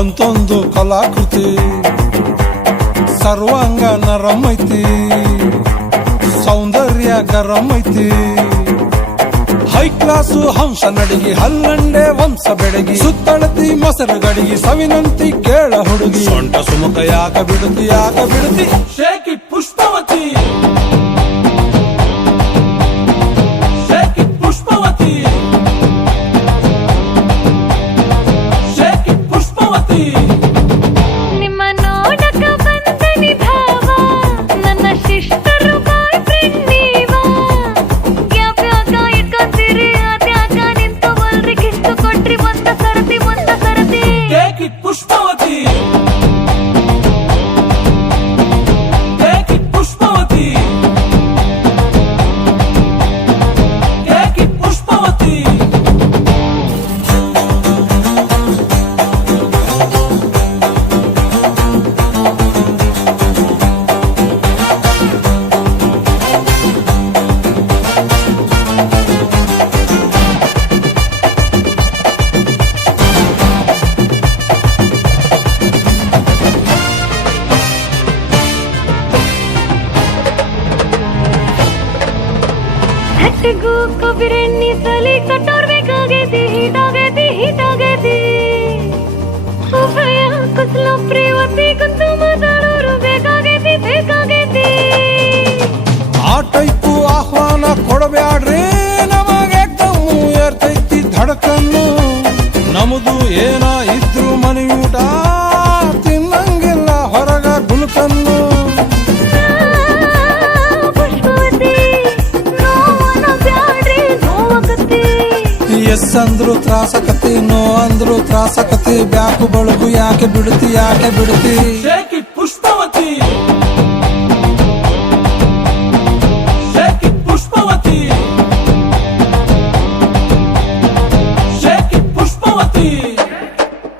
ಒಂದೊಂದು ಕಲಾಕೃತಿ ಸರ್ವಾಂಗ ನರಂ ಐತಿ, ಸೌಂದರ್ಯ ಗರಂ ಐತಿ. ಹೈ ಕ್ಲಾಸು ಹಂಸ ನಡಿಗೆ, ಹಲ್ಲಂಡೆ ವಂಶ ಬೆಡಗಿ, ಸುತ್ತಳತಿ ಮೊಸರು ಗಡಿಗೆ, ಸವಿನಂತಿ ಕೇಳ ಹುಡುಗಿ. ಸೊಂಟ ಸುಮುಖ ಯಾಕ ಬಿಡುತ್ತಿ ಯಾಕ ಬಿಡುತ್ತಿ, shaky Pushpavati shaky Pushpavati shaky Pushpavati. ನಿಮ್ಮ ನೋಡಕ ಬಂದನಿ ಭಾವ, ನನ್ನ ಶಿಷ್ಟರು ಬಾಯ್ ಫ್ರೆಂಡ್ ನೀವ. ಯಾವ್ಯಾಕ ಇಟ್ಕೊಂತೀರಿ ಅದ್ಯಾಕ ನಿಂತು ಬಲ್ರಿ, ಕಿಸ್ತು ಕೊಟ್ರಿ ಒಂದ ಸರತಿ shaky Pushpavati shaky Pushpavati shaky Pushpavati. ಹಟ್ಟಿಗೂ ಕೊಬ್ಬಿರೆಣ್ಣಿ ಸಲಿ ಕಟ್ಟೋರ್ ಬೇಕಾಗೈತಿ, ಹೀಟಾಗೈತಿ. ಉಭಯ ಕುಸಲ ಪ್ರೇವತಿ ಕುಂತು ಮಾತಾಡೋರು ಬೇಕಾಗೈತಿ. ಆ ಟೈಪು ಆಹ್ವಾನ ಕೊಡಬ್ಯಾಡ್ರಿ, ನಮಗೆ ದಮ್ಮು ಏರ್ತೈತಿ ಧಡಕನ್ನು. ನಮ್ದು ಏನ ಇದ್ರು ಮನೆಯೂಟ, ತಿನ್ನಂಗಿಲ್ಲ ಹೊರಗ ಗುಲ್ಕನ್ನು. ಎಸ್ ಅಂದ್ರು ತ್ರಾಸಕತಿ, ನೋ ಅಂದ್ರು ತ್ರಾಸಕತಿ. ಬ್ಯಾಕು ಬಳಗು ಯಾಕೆ ಬಿಡುತ್ತಿ